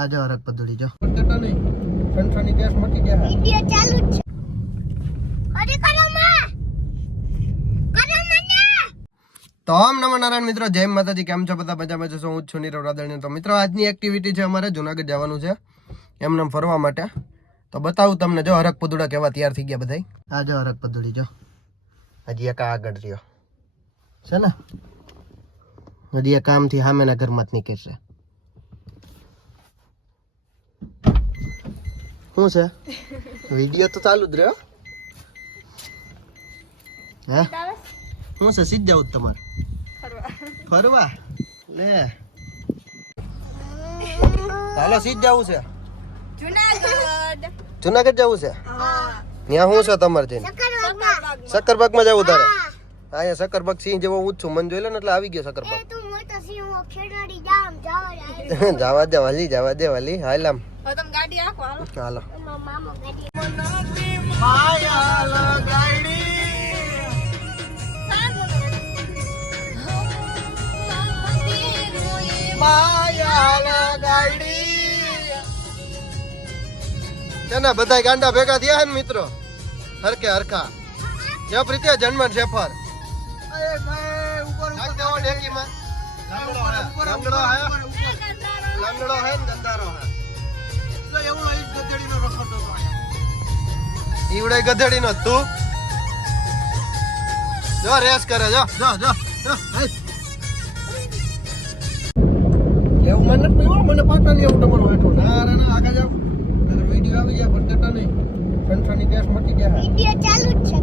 આ જો હરક પધુડી જો કરતા નહીં સનસની ગેસ મટી ગયા વિડિયો ચાલુ જ છે. અરે કરો માં તો આમ નમો નારાયણ મિત્રો, જય માતાજી. કેમ છો બધા? મજામાં છો? હું જ છું નીરવ રાદડિયો. તો મિત્રો આજની એક્ટિવિટી છે અમારે જુનાગઢ જવાનું છે એમને ફરવા માટે. તો બતાવું તમને જો હરક પધુડા કેવા તૈયાર થઈ ગયા બધાય. આ જો હરક પધુડી જો હજી એક આગળ રહ્યો છે ને, હજી એક કામથી સામેના ઘરમાં જ નીકળશે. શું છે? વિડીયો તો ચાલુ જ રહ્યો. હે શું છે? સીધ જાવ તમારે ફરવા? લે હાલો સીધ જવું છે. જુનાગઢ જવું છે. ત્યાં શું છે તમારે જઈને? શક્કરબાગમાં જવું તારે? હા અહીંયા શક્કરબાગ સિંહ જેવો હું જ છું, મને જોઈ લે ને એટલે આવી ગયો શક્કરબાગ. જવા દે વાલી, જવા દે વાલી. હાલ આમ હાલો. તેના બધા ગાંડા ભેગા થયા ને મિત્રો, હરકે હરખા જે પ્રીતિયા જન્મ શેફર લંગડો હે ને ગંદારો હે. ઈવડે ગધેડી નો તું જો રેસ કરે જો જો જો એવું મને નથી પીવો, મને પાટા નહીં એવું તમારું હેઠું ના રે ના આગળ જાવ વિડીયો આવી જાય પણ કરતા નહીં. સનસની ગેસ મટી ગયા. વિડિયો ચાલુ જ છે.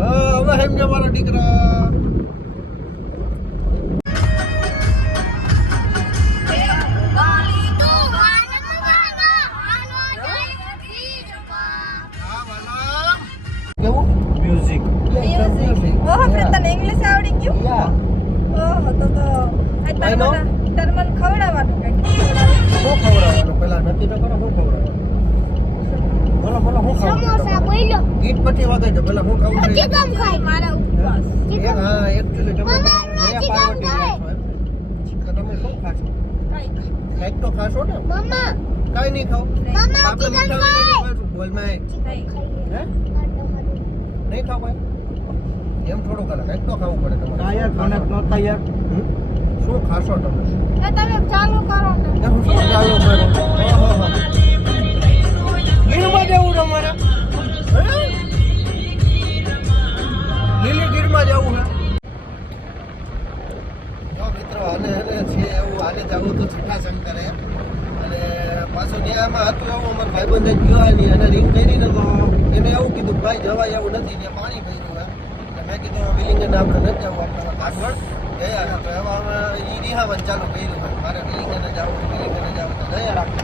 હા હવે એમ કે મારા દીકરા કેવું મ્યુઝિક ઓહો તને ઇંગ્લિશ આવડી ગયું? યા ઓહો તો આજ I know. તાર મને ખવડાવવાનું કંઈક. શું ખવડાવવાનું પેલા નક્કી તો કરો. શું ખવડાવવાનું? બોલો બોલો શું સમોસા ખવડાવવાનું? બોલો. ગીત પછી વગાડજો પેલા શું ખાવું હજી છે? કેમ ખાય? મારા ઉપવાસ. હા એકચ્યુઅલી તમે મમ્મા, દયા હજી પાર્વતી કામ રહ્યા છો એમ. તો તમે શું ખાશો? કંઈક તો ખાશો ને? મમ્મા કાંઈ નહીં ખાઓ. મમ્મા આપણે ચિકન મીઠા ખાય. નહીં ખાશું. બોલમાં હે નહીં ખાવ ભાઈ? એમ થોડું કરે, કંઈક તો ખાવું પડે તમારે. શું ખાશો તમે? એ તમે ચાલુ કરો ને. એમ શું ચાલુ કરો? ઓહો. ગીરમાં જવું તમારે? લીલી ગીરમાં જવું હે? જો મિત્રો આને છે એવું, આને જવું તો છઠ્ઠા શંકરે અને પાછું ત્યાંમાં હતું એવું અમારા ભાઈબંધે ગયો નહીં અને રિંગ કરી ને તો એને એવું કીધું ભાઈ જવાય એવું નથી, ત્યાં પાણી ભર્યું હે. મેં કીધું વિલિંગને આપણે નથી જવું, આપણે કાગવડ ગયા હતા. તો એમાં અમે ઈ રિહાવન ચાલુ કર્યું હોય મારે વિલિંગને જવું તો ગયા રાખો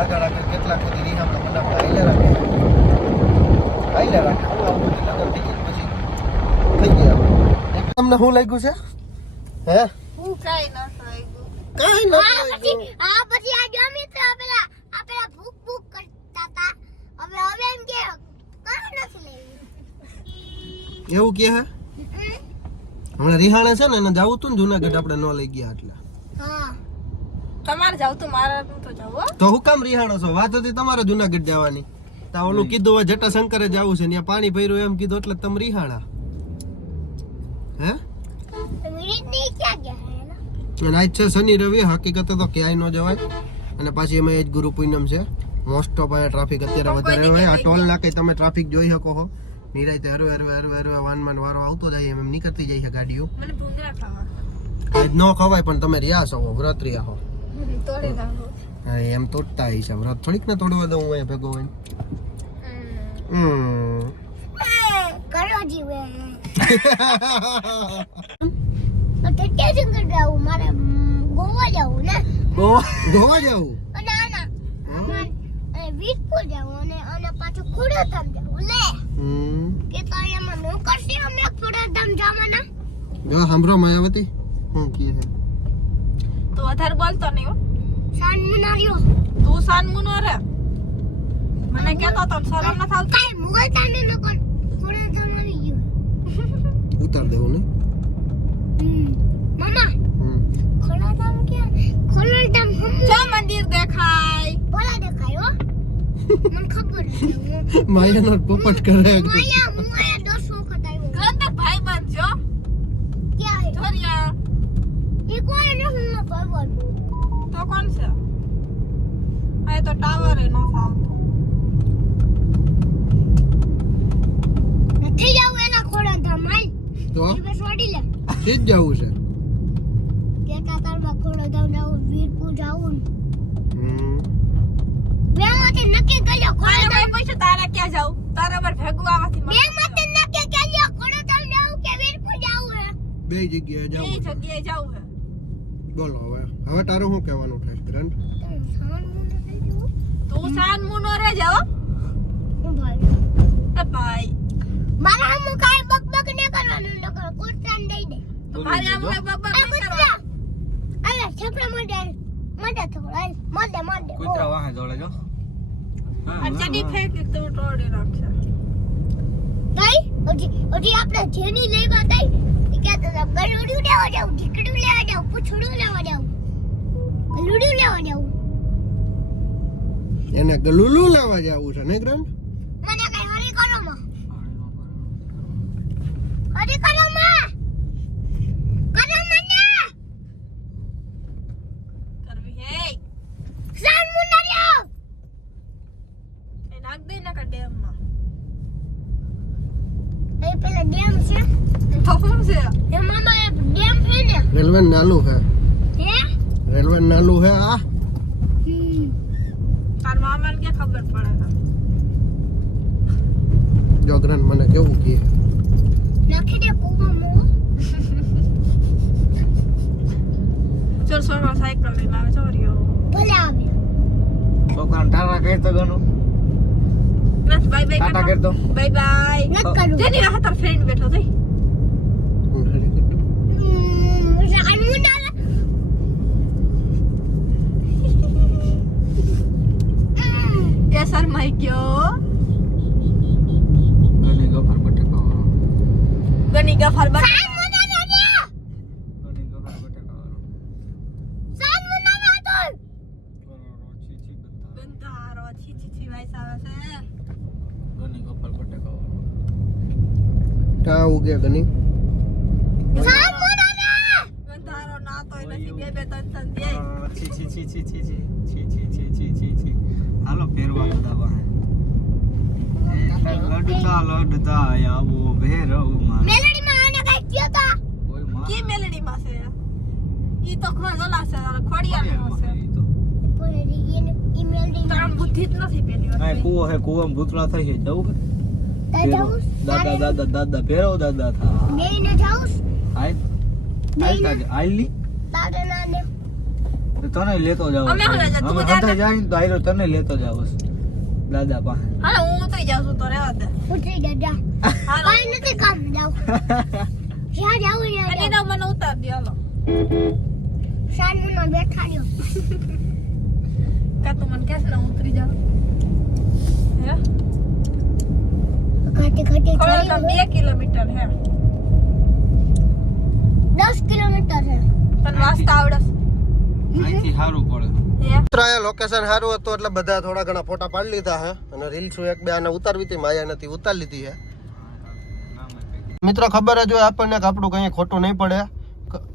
આગળ આગળ કેટલાક બધી રિહામણા બનાવવા હાઈલે રાખે હું આવું બધી લગન થઈ ગયું પછી થઈ ગયા. તમને શું લાગ્યું છે? હે હું કાઈ ન થયું. કાંઈ નથી પછી આ જો મિત્ર પેલા ભૂખ ભૂખ કરતા હતા. હવે એમ કે કાંઈ નથી લેવું. એવું કે હે હમણાં રિહાણે છે ને એને જવું તું ને જુનાગઢ, આપણે ન લઈ ગયા એટલે. હા તમારે જાવ તો મારે તો જાવ હો. તો હું કામ રિહાણો છો? વાત હતી તમારે જુનાગઢ જવાની. તા ઓલું કીધું હોય જટાશંકરે જવું છે, ત્યાં પાણી ભર્યું એમ કીધું એટલે તમે રિહાણા હે. મિનિટ નહીં ક્યાં ગયા હે ના? અને આજ છે શનિ રવિ, હકીકતે તો ક્યાંય ન જવાય. અને પાછી એમાં એ જ ગુરુ પૂનમ છે. મોસ્ટ ઓફ અહીંયા ટ્રાફિક અત્યારે વધારે હોય. આ ટોલ નાકે તમે ટ્રાફિક જોઈ શકો છો. નિરાયતે હરવે વાનમાં વારો આવતો જાય એમ નીકળતી જાય છે ગાડીઓ. મને ભૂંગળા ખાવા. આજ ન ખવાય પણ તમે રહ્યા છો, વ્રત રહ્યા છો. તોડી નાખો. હા એમ તોડતા હશે, વ્રત થોડીક ને તોડવા દઉં હું અહીંયા ભેગો હોય. કરો જીવે તો કેટલે જંગલ જાવું? મારે ગોવા જવું ને? ગોવા જવું? ના વીરપુર જવું અને પાછું ખોડાધામ જવું. લે કે તો એમાં નો કરશે અમે ખોડાધામ જવાના? જો સાંભળો માયાવતી હું કહે છે. તો વધારે બોલતો નહીં હો. સાન મુનારિયો તું સાન મુનો રે. મને કહેતો તો શરમ ન થાવ. કાઈ મુગલ તાંડે ન કર. ખોડાધામ આવી ગયું. ઉતાર દેવું ને. મામા ખોડાધામ ક્યાં? ખોડાધામ જો મંદિર દેખાય. ભલા દેખાય હો. મને ખબર છે. માયાનો પોપટ કરે હું આયા 10 વખત આવ્યો. ગ્રંથ ભાઈ બનજો. ક્યાં હે? જોરિયા. ઈ કોઈ ન હું ભગવાન. તો કોણ છે? આ તો ટાવર એ નો આવતો. નથી જાવું એના ખોડા ધમાલ. તો બસ વાડી લે. સીધ જવું છે. કેતા તારમાં ખોડા જાવું વીરપુર જાવું. હમ. બેમાંથી નક્કી કર્યો મારે ખોડા ભાઈ પૂછ્યું તારે ક્યાં જાવું? તારા પર ભેગું આવાથી મને બેમાંથી નક્કી કર્યો ખોડા જાવું કે વીરપુર જાવું હે. બે જગ્યાએ એ જવું છે. જગ્યાએ જાવું હે. બોલો હવે તારું શું કહેવાનું થાય ગ્રંથ? તું સાન મુનો રે જાવ. એ ભાઈ મારા હમુ કાઈ બકબક ન કરવાનું નકર કોટસાન દઈ દે. મારે આમ કોઈ બબ્બા આ નહીં કુતરા કરવા. અરે છપડા મોડે થોડા મોડે કૂતરા વાહે જોડે જો આ ચડી ફેંકી તો તોડી નાખશે. તઈ ઓજી આપણે જેની લેવા તઈ ઈ કહેતા હતા ગલુડિયું લેવા જાવ ઢીકડું લેવા જાવ પૂછડું લેવા જાવ ગલુડિયું લેવા જાવ એને ગલુલુ લેવા જવું છે ને ગ્રંથ? મને કઈ હરી કરો માં હરી કરો માં કરો મને કરવી હે સાન મુના જાવ એ નાખ દે ને ડેમ માં. એ પેલા ડેમ છે તો શું છે? એ મામા એક ડેમ છે ને રેલવે નાલું છે. હે રેલવે નાલું છે આ. તાર મામાને કે ખબર પડે છે? જો ગ્રંથ મને કેવું કહે. નાખી દે કુવામાં ચલ સોમાં સાયકલ લઈને આવે ચોરીઓ. ભલે આવે છોકરાને ટાટા કહેતો ગણું બસ બાય બાય ટાટા કહેતો બાય બાય. નત કરું જેની વાહ તાર ફ્રેન્ડ બેઠો થઈ. સાન મુના એ શરમાઈ ગયો. ગને ગફર બટેકા ગની ગફર બટ સાન મુના ના ગને ગફર બટેકા સાન મુના ના તો બંધારો છી છી છી વાઈસ આવે છે. ગને ગફર બટેકા ટા ઉગે ગની. સાન મુના ના બંધારો ના તોય નથી બે બે ત્રણ ત્રણ દે. છી છી છી છી છી છી છી છી છી છી છી છી હાલો ફેરવા દાવા લડતા આવો ભેરવ માં મેલડી માં આને કઈ કયો તો કોઈ માં કી મેલડી માં છે? ઈ તો ખોલા છે ખોડિયાનો છે. બોલે એને ઈમેલ તો આમ બુદ્ધિ જ નથી પેલી આ વાત. કૂવો હે કૂવામાં ભૂતળા થઈ છે જવું કે જાઉં દાદા દાદા દાદા ભેરવ દાદા થા બેને જાઉં આઈ આઈલી દાદા ના ને તને લેતો જાવ અમે હવે તું અમે જા હંતે જાય તો આઈરો તને લેતો જાવ દાદા પાસે હાલો હું ઉતરી જાઉં છું તો રહેવા દે. ઉતરી દાદા હાલો કઈ નથી કામ જાઉં જ્યાં જાઉં અને ત્યાં એનો મને ઉતાર દે હાલો. સાન મુના બેઠા રહ્યો કા તું મને કહેશ ને હું ઉતરી જાઉં. હે ઘાટી ઘાટી થોડો તો 2 કિલોમીટર હે. 10 કિલોમીટર છે તને વાસ્તા આવડે છે? અહીંથી સારું પડે હે મિત્રો આ લોકેશન સારું હતું એટલે બધા થોડા ઘણા ફોટા પાડી લીધા છે અને રીલ્સ એક બે આને ઉતારવી હતી માયા નથી ઉતારી લીધી છે. મિત્રો ખબર જ હોય આપણને કે આપણું કંઈ ખોટું નહીં પડે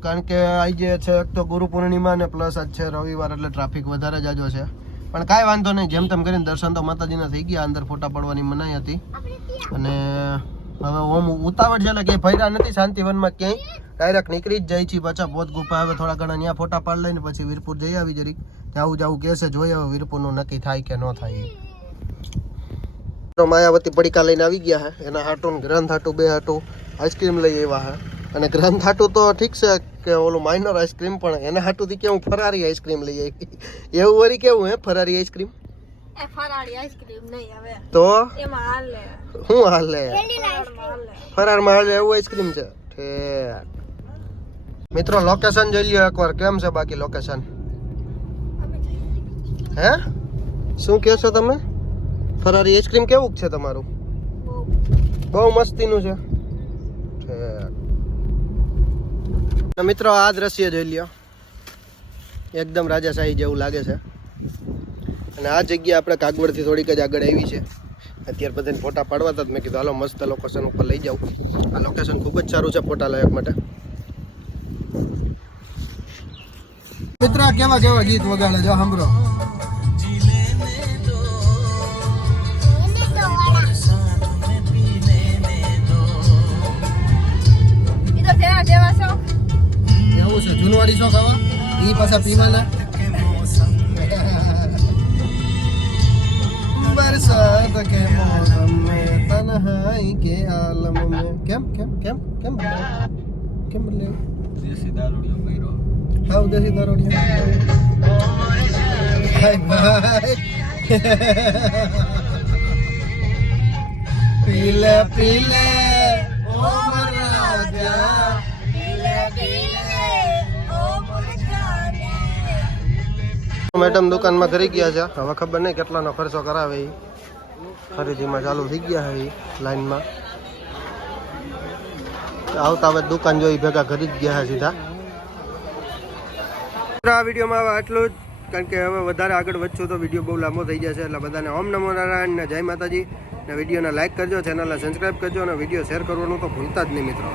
કારણ કે આજે છે એક તો ગુરુ પૂર્ણિમા ને પ્લસ આજ છે રવિવાર એટલે ટ્રાફિક વધારે જાજો છે પણ કાંઈ વાંધો નહીં જેમ તેમ કરીને દર્શન તો માતાજીના થઈ ગયા. અંદર ફોટા પાડવાની મનાઈ હતી અને હવે ઓમ ઉતાવળ છે એટલે કે ફર્યા નથી શાંતિવનમાં ક્યાંય ડાયરેક્ટ નીકળી જ જાય છે પાછા પોત ગુફા હવે થોડા ઘણા ત્યાં ફોટા પાડ લઈને પછી વીરપુર જઈ આવી જરીક જાવું જાવું કે છે જોઈએ હવે વીરપુરનું નક્કી થાય કે ન થાય. તો માયાવતી પડીકા લઈને આવી ગયા છે એના હાટું ગ્રંથ હાટું બે હાટું આઈસ્ક્રીમ લઈ આવ્યા છે અને ગ્રંથ હાટું તો ઠીક છે કે ઓલું માઇનર આઈસ્ક્રીમ પણ એના હાટુંથી કે હું ફરારી આઈસ્ક્રીમ લઈ આવી એવું વળી કેવું હે ફરારી આઈસ્ક્રીમ એ ફરાળી આઈસ્ક્રીમ નહીં હવે તો એમાં હાલે શું હાલે ફરાળમાં હાલે. ફરારમાં હાલે એવું આઈસ્ક્રીમ છે ઠેક. મિત્રો લોકેશન જોઈ લ્યો એકવાર કેમ છે બાકી લોકેશન હે શું કહો છો તમે? ફરારી આઈસ્ક્રીમ કેવું છે તમારું? બહુ મસ્તીનું છે ઠેક. મિત્રો આ દ્રશ્ય જોઈ લ્યો એકદમ રાજાશાહી જેવું લાગે છે. અને આ જગ્યા આપણે કાગવડથી થોડીક જ આગળ આવી છે. અત્યારે બધાને ફોટા પાડવા હતા, મેં કીધું હાલો મસ્ત લોકેશન ઉપર લઈ જાઉં. આ લોકેશન ખૂબ જ સારું છે ફોટા લાયક માટે. મિત્રો કેવા કેવા ગીત વગાડે જો સાંભળો. ઈ તો જેવા જેવા છો. એવું છે જૂનવાડી શું ખાવા એ પાછા પીવાના. बरसात के मौसम में तन्हाई के आलम में કેમ કેમ કેમ કેમ કેમ બોલે દેશી દારૂડિયો કર્યો. હાઉ દેશી દારૂડિયો હાય ભાઈ પીલે પીલે ઓ રાજા મેડમ દુકાનમાં કરી ગયા છે. હવે ખબર નહીં કેટલાનો ખર્ચો કરાવે. એ ખરીદીમાં ચાલુ થઈ ગયા છે. લાઈનમાં આવતા હવે દુકાન જોઈ ભેગા કરી જ ગયા છે સીધા. આ વિડીયોમાં હવે આટલું જ, કારણ કે હવે વધારે આગળ વધશું તો વિડીયો બહુ લાંબો થઈ જશે. એટલે બધાને ઓમ નમો નારાયણ ને જય માતાજી. ને વિડીયોને લાઈક કરજો, ચેનલને સબસ્ક્રાઈબ કરજો અને વિડીયો શેર કરવાનું તો ભૂલતા જ નહીં મિત્રો.